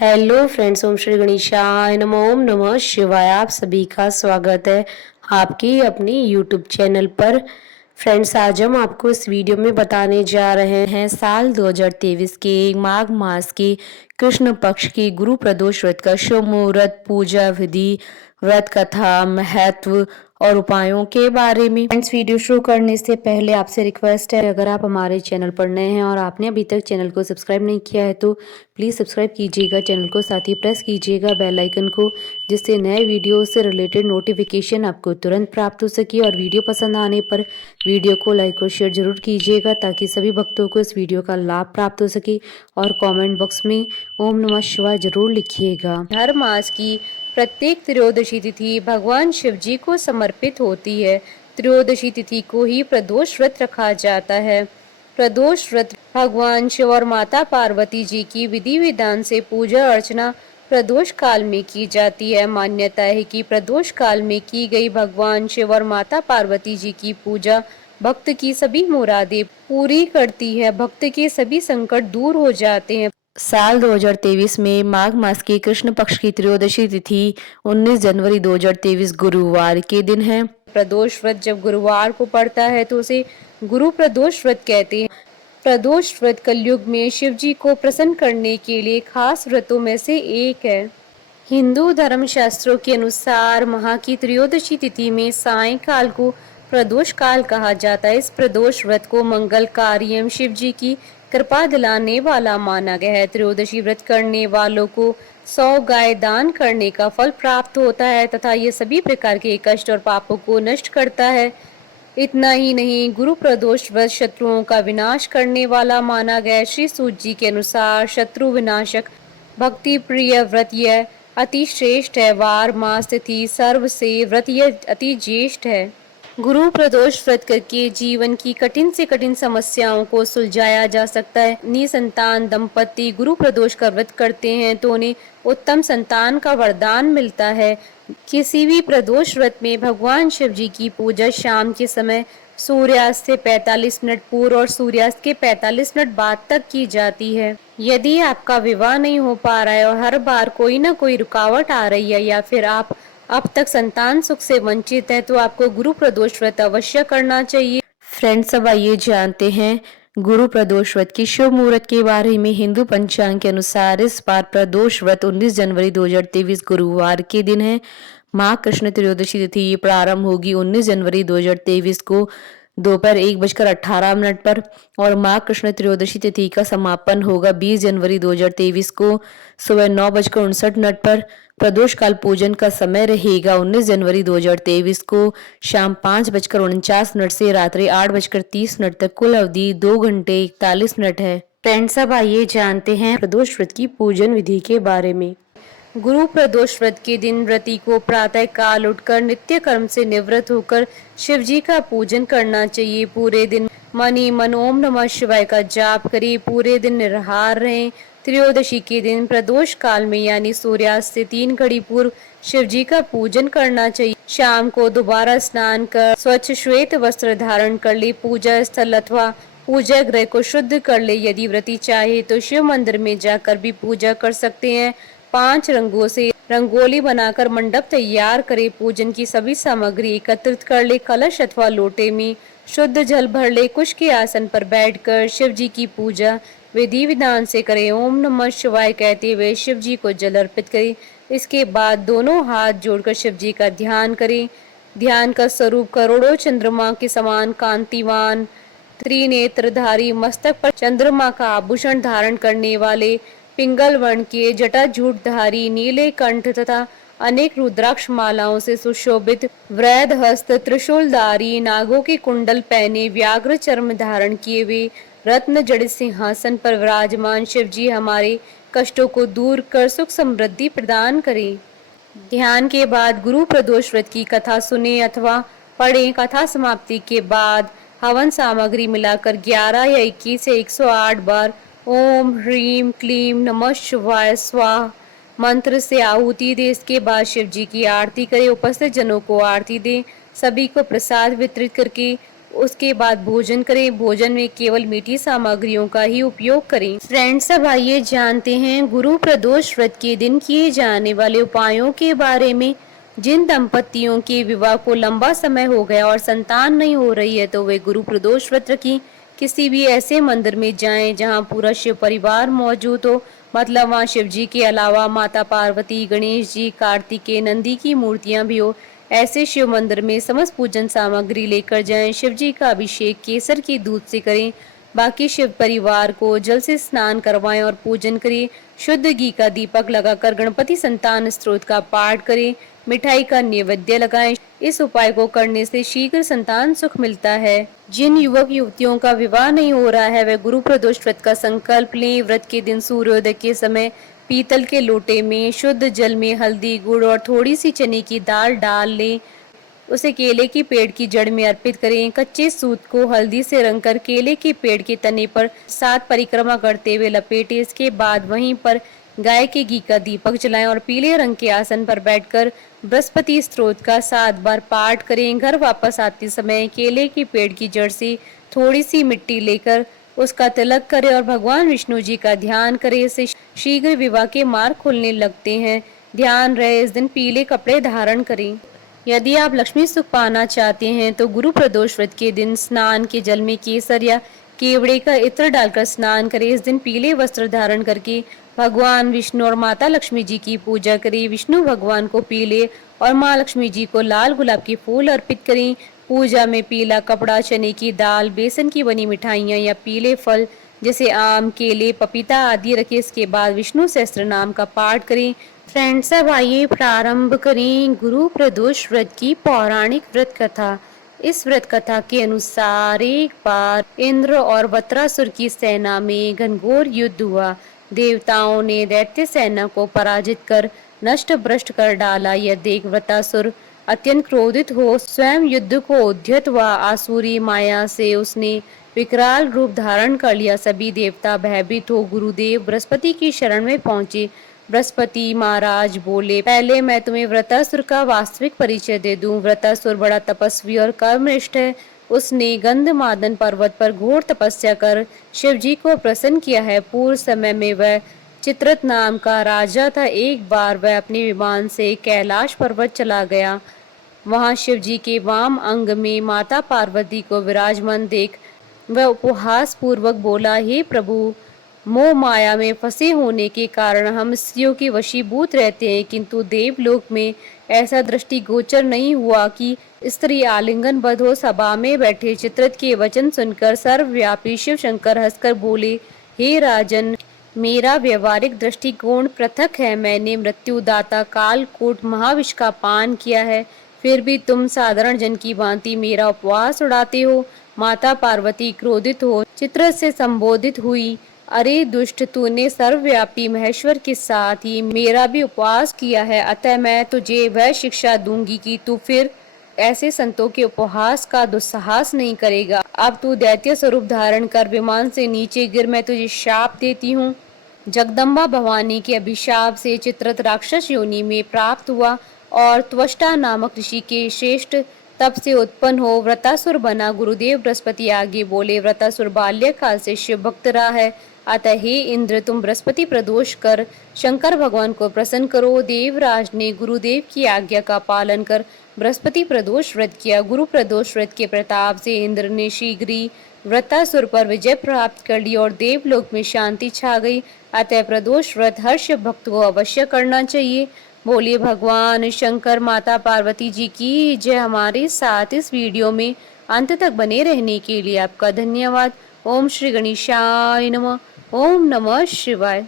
Hello friends, ओम श्री गणेशाय नमः। ओम नमः शिवाय। आप सभी का स्वागत है आपकी अपनी यूट्यूब चैनल पर। फ्रेंड्स, आज हम आपको इस वीडियो में बताने जा रहे हैं साल 2023 के माघ मास की कृष्ण पक्ष की गुरु प्रदोष व्रत का शुभ मुहूर्त, पूजा विधि, व्रत कथा, महत्व और उपायों के बारे में। फ्रेंड्स, वीडियो शुरू करने से पहले आपसे रिक्वेस्ट है, अगर आप हमारे चैनल पर नए हैं और आपने अभी तक चैनल को सब्सक्राइब नहीं किया है तो प्लीज़ सब्सक्राइब कीजिएगा चैनल को, साथ ही प्रेस कीजिएगा बेल आइकन को, जिससे नए वीडियो से रिलेटेड नोटिफिकेशन आपको तुरंत प्राप्त हो सके। और वीडियो पसंद आने पर वीडियो को लाइक और शेयर जरूर कीजिएगा ताकि सभी भक्तों को इस वीडियो का लाभ प्राप्त हो सके। और कमेंट बॉक्स में ओम नमः शिवाय जरूर लिखिएगा। हर मास की प्रत्येक त्रयोदशी तिथि भगवान शिव जी को समर्पित होती है। त्रयोदशी तिथि को ही प्रदोष व्रत रखा जाता है। प्रदोष व्रत भगवान शिव और माता पार्वती जी की विधि विधान से पूजा अर्चना प्रदोष काल में की जाती है। मान्यता है कि प्रदोष काल में की गई भगवान शिव और माता पार्वती जी की पूजा भक्त की सभी मुरादें पूरी करती है, भक्त के सभी संकट दूर हो जाते हैं। साल 2023 में माघ मास की कृष्ण पक्ष की त्रयोदशी तिथि 19 जनवरी 2023 गुरुवार के दिन है। प्रदोष व्रत जब गुरुवार को पड़ता है तो उसे गुरु प्रदोष व्रत कहते हैं। प्रदोष व्रत कलयुग में शिव जी को प्रसन्न करने के लिए खास व्रतों में से एक है। हिंदू धर्म शास्त्रों के अनुसार माह की त्रयोदशी तिथि में सायंकाल को प्रदोष काल कहा जाता है। इस प्रदोष व्रत को मंगलकारी एवं शिव जी की कृपा दिलाने वाला माना गया है। त्रयोदशी व्रत करने वालों को 100 गाय दान करने का फल प्राप्त होता है तथा ये सभी प्रकार के कष्ट और पापों को नष्ट करता है। इतना ही नहीं, गुरु प्रदोष व्रत शत्रुओं का विनाश करने वाला माना गया। श्री सूत जी के अनुसार शत्रु विनाशक भक्ति प्रिय व्रत यह अति श्रेष्ठ है। वार मास तिथि सर्व से व्रत यह अति ज्येष्ठ है। गुरु प्रदोष व्रत करके जीवन की कठिन से कठिन समस्याओं को सुलझाया जा सकता है। निसंतान दंपति गुरु प्रदोष का व्रत करते हैं तो उन्हें उत्तम संतान का वरदान मिलता है। किसी भी प्रदोष व्रत में भगवान शिव जी की पूजा शाम के समय सूर्यास्त से 45 मिनट पूर्व और सूर्यास्त के 45 मिनट बाद तक की जाती है। यदि आपका विवाह नहीं हो पा रहा है और हर बार कोई ना कोई रुकावट आ रही है या फिर आप अब तक संतान सुख से वंचित है तो आपको गुरु प्रदोष व्रत अवश्य करना चाहिए। फ्रेंड्स, अब आइए जानते हैं गुरु प्रदोष व्रत की शुभ मुहूर्त के बारे में। हिंदू पंचांग के अनुसार इस बार प्रदोष व्रत 19 जनवरी 2023 गुरुवार के दिन है। माँ कृष्ण त्रयोदशी तिथि प्रारंभ होगी 19 जनवरी 2023 को दोपहर 1:18 पर और माँ कृष्ण त्रयोदशी तिथि का समापन होगा 20 जनवरी 2023 को सुबह 9:59 पर। प्रदोष काल पूजन का समय रहेगा 19 जनवरी 2023 को शाम 5:49 से रात्रि 8:30 तक। कुल अवधि 2 घंटे 41 मिनट है। फ्रेंड्स, अब आइए जानते हैं प्रदोष व्रत की पूजन विधि के बारे में। गुरु प्रदोष व्रत के दिन व्रती को प्रातः काल उठकर नित्य कर्म से निवृत्त होकर शिव जी का पूजन करना चाहिए। पूरे दिन मन ही मन ओम नमः शिवाय का जाप करें। पूरे दिन निराहार रहें। त्रयोदशी के दिन प्रदोष काल में यानी सूर्यास्त से 3 घड़ी पूर्व शिव जी का पूजन करना चाहिए। शाम को दोबारा स्नान कर स्वच्छ श्वेत वस्त्र धारण कर ले। पूजा स्थल अथवा पूजा गृह को शुद्ध कर ले। यदि व्रती चाहे तो शिव मंदिर में जाकर भी पूजा कर सकते हैं। 5 रंगों से रंगोली बनाकर मंडप तैयार करे। पूजन की सभी सामग्री एकत्रित कर ले। कलश अथवा लोटे में शुद्ध जल भर ले। कुश के आसन पर बैठकर शिव जी की पूजा विधि विधान से करें। ओम नमः शिवाय कहते हुए शिव जी को जल अर्पित करें। इसके बाद दोनों हाथ जोड़कर शिव जी का ध्यान करें। ध्यान का स्वरूप करोड़ों चंद्रमा के समान कांतिवान त्रिनेत्रधारी, मस्तक पर चंद्रमा का आभूषण धारण करने वाले, पिंगल वर्ण के जटाजूटधारी, नीले कंठ तथा अनेक रुद्राक्ष मालाओं से सुशोभित, वृहद हस्त त्रिशूलधारी, नागों के कुंडल पहने, व्याघ्र चर्म धारण किए हुए, रत्न जड़ित सिंहासन पर विराजमान शिव जी हमारे कष्टों को दूर कर सुख समृद्धि प्रदान करें। ध्यान के बाद गुरु प्रदोष व्रत की कथा सुने अथवा पढ़ें। कथा समाप्ति के बाद हवन सामग्री मिलाकर 11 या 21 या 108 बार ओम ह्रीम क्लीम नमः शिवाय स्वाहा मंत्र से आहुति दे। इसके बाद शिव जी की आरती करें। उपस्थित जनों को आरती दें। सभी को प्रसाद वितरित करके उसके बाद भोजन करें। भोजन में केवल मीठी सामग्रियों का ही उपयोग करें। फ्रेंड्स, अब आइए जानते हैं गुरु प्रदोष व्रत के दिन किए जाने वाले उपायों के बारे में। जिन दंपतियों के विवाह को लंबा समय हो गया और संतान नहीं हो रही है तो वे गुरु प्रदोष व्रत रखें। किसी भी ऐसे मंदिर में जाएं जहां पूरा शिव परिवार मौजूद हो, मतलब वहां शिव जी के अलावा माता पार्वती, गणेश जी, कार्तिकेय, नंदी की मूर्तियां भी हो। ऐसे शिव मंदिर में समस्त पूजन सामग्री लेकर जाएं। शिव जी का अभिषेक केसर के दूध से करें। बाकी शिव परिवार को जल से स्नान करवाएं और पूजन करें। शुद्ध घी का दीपक लगाकर गणपति संतान स्तोत्र का पाठ करें। मिठाई का नैवेद्य लगाएं। इस उपाय को करने से शीघ्र संतान सुख मिलता है। जिन युवक युवतियों का विवाह नहीं हो रहा है वे गुरु प्रदोष व्रत का संकल्प लें। व्रत के दिन सूर्योदय के समय पीतल के लोटे में शुद्ध जल में हल्दी, गुड़ और थोड़ी सी चने की दाल डाल लें। उसे केले की पेड़ की जड़ में अर्पित करें। कच्चे सूत को हल्दी से रंगकर केले के पेड़ के तने पर 7 परिक्रमा करते हुए लपेटें। इसके बाद वहीं पर गाय के घी का दीपक जलाएं और पीले रंग के आसन पर बैठकर बृहस्पति स्तोत्र का 7 बार पाठ करें। घर वापस आते समय केले के पेड़ की जड़ से थोड़ी सी मिट्टी लेकर उसका तिलक करें और भगवान विष्णु जी का ध्यान करें। इससे शीघ्र विवाह के मार्ग खुलने लगते हैं। ध्यान रहे इस दिन पीले कपड़े धारण करें। यदि आप लक्ष्मी सुख पाना चाहते हैं तो गुरु प्रदोष व्रत के दिन स्नान के जल में केसर या केवड़े का इत्र डालकर स्नान करें। इस दिन पीले वस्त्र धारण करके भगवान विष्णु और माता लक्ष्मी जी की पूजा करें। विष्णु भगवान को पीले और माँ लक्ष्मी जी को लाल गुलाब के फूल अर्पित करें। पूजा में पीला कपड़ा, चने की दाल, बेसन की बनी मिठाइयाँ या पीले फल जैसे आम, केले, पपीता आदि रखें। इसके बाद विष्णु सहस्त्र नाम का पाठ करें। फ्रेंड्स, अब आइए प्रारंभ करें गुरु प्रदोष व्रत की पौराणिक व्रत कथा। इस व्रत कथा के अनुसार एक बार इंद्र और वत्रासुर की सेना में घनघोर युद्ध हुआ। देवताओं ने दैत्य सेना को पराजित कर नष्ट भ्रष्ट कर डाला। यह देख वत्रासुर अत्यंत क्रोधित हो स्वयं युद्ध को उद्यत हुआ। आसुरी माया से उसने विकराल रूप धारण कर लिया। सभी देवता भयभीत हो गुरुदेव बृहस्पति की शरण में पहुंचे। बृहस्पति महाराज बोले, पहले मैं तुम्हें वृत्रासुर का वास्तविक परिचय दे दूं। वृत्रासुर बड़ा तपस्वी और कर्मनिष्ठ है। उसने गंधमादन पर्वत पर घोर तपस्या कर शिव जी को प्रसन्न किया है। पूर्व समय में वह चित्रत नाम का राजा था। एक बार वह अपने विमान से कैलाश पर्वत चला गया। वहां शिव जी के वाम अंग में माता पार्वती को विराजमान देख वह उपहास पूर्वक बोला, हे प्रभु, मोह माया में फंसे होने के कारण हम स्त्रियों के वशीभूत रहते हैं, किंतु देवलोक में ऐसा दृष्टि गोचर नहीं हुआ कि स्त्री आलिंगनबद्ध हो। सभा में बैठे चित्रत के वचन सुनकर सर्वव्यापी शिव शंकर हंसकर बोले, हे राजन, मेरा व्यवहारिक दृष्टिकोण पृथक है। मैंने मृत्युदाता कालकूट महाविष का पान किया है, फिर भी तुम साधारण जन की भांति मेरा उपवास उड़ाते हो। माता पार्वती क्रोधित हो चित्रत से संबोधित हुई, अरे दुष्ट, तूने सर्वव्यापी महेश्वर के साथ ही मेरा भी उपवास किया है, अतः मैं तुझे वह शिक्षा दूंगी कि तू फिर ऐसे संतों के उपहास का दुस्साहस नहीं करेगा। अब तू दैत्य स्वरूप धारण कर विमान से नीचे गिर, मैं तुझे शाप देती हूँ। जगदम्बा भवानी के अभिशाप से चित्रत राक्षस योनि में प्राप्त हुआ और त्वष्टा नामक ऋषि के श्रेष्ठ तप से उत्पन्न हो वृतासुर बना। गुरुदेव बृहस्पति आगे बोले, वृतासुर बाल्यकाल से शिव भक्त रहा है, अतः हे इंद्र, तुम बृहस्पति प्रदोष कर शंकर भगवान को प्रसन्न करो। देवराज ने गुरुदेव की आज्ञा का पालन कर बृहस्पति प्रदोष व्रत किया। गुरु प्रदोष व्रत के प्रताप से इंद्र ने शीघ्र ही वृतासुर पर विजय प्राप्त कर ली और देवलोक में शांति छा गई। अतः प्रदोष व्रत हर शिव भक्त को अवश्य करना चाहिए। बोलिए भगवान शंकर माता पार्वती जी की जय। हमारे साथ इस वीडियो में अंत तक बने रहने के लिए आपका धन्यवाद। ओम श्री गणेशाय नमः। ओम नमः शिवाय।